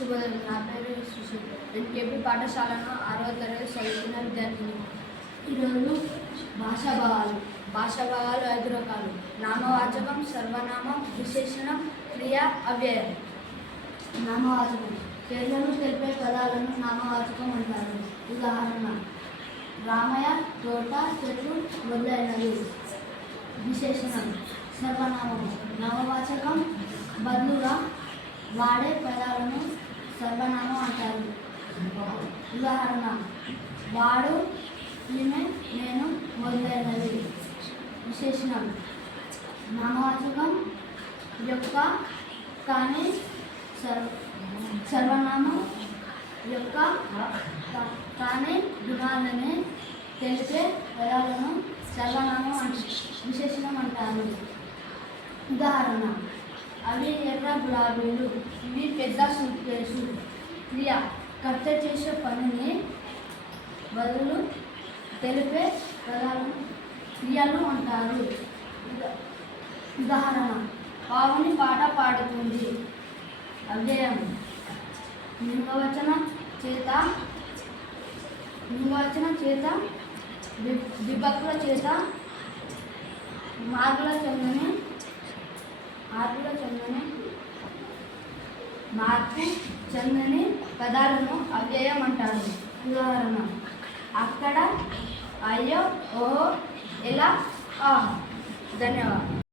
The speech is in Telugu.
శుభోదయం. నా పేరు సుశీల్. నేను కేపీ పాఠశాలను ఆరవ తరగతి చదువుతున్న విద్యార్థిని. ఈరోజు భాషా భావాలు భాషా భావాలు ఐదు రకాలు నామవాచకం సర్వనామం విశేషణం క్రియ అవ్యయం. నామవాచకం. పేర్లను తెలిపే పదాలను నామవాచకం అంటారు. ఉదాహరణ రామయ్య తోట చెట్లు మొదలైనవి. విశేషణం సర్వనామం. నామవాచకం బదులుగా వాడే పదాలను ఉదాహరణ. వాడు ఈమె నేను మొదలైనవి విశేషణం. నామవాచకం యొక్క కానీ సర్వ సర్వనామం యొక్క కానీ గుణాలని తెలిపే పదాలను సర్వనామం అంట విశేషణం అంటారు. ఉదాహరణ. అవి ఎర్ర గులాబీలు. ఇవి పెద్ద సూట్ కేసు. క్రియ. కర్త చేసే పనిని బదులు తెలిపే పదాలను క్రియలు అంటారు. ఉదా- ఉదాహరణ పావుని పాట పాడుతుంది. అవ్యయం లింగవచన చేత లింగవచన చేత విభక్తుల చేత మార్పుల చెందని మార్పుల చెందని మార్పు చెందని పదాలను అవ్యయం అంటారు ఉదాహరణ అక్కడ అయ్యో ఓహో ఎలా? ఆ ధన్యవాదాలు.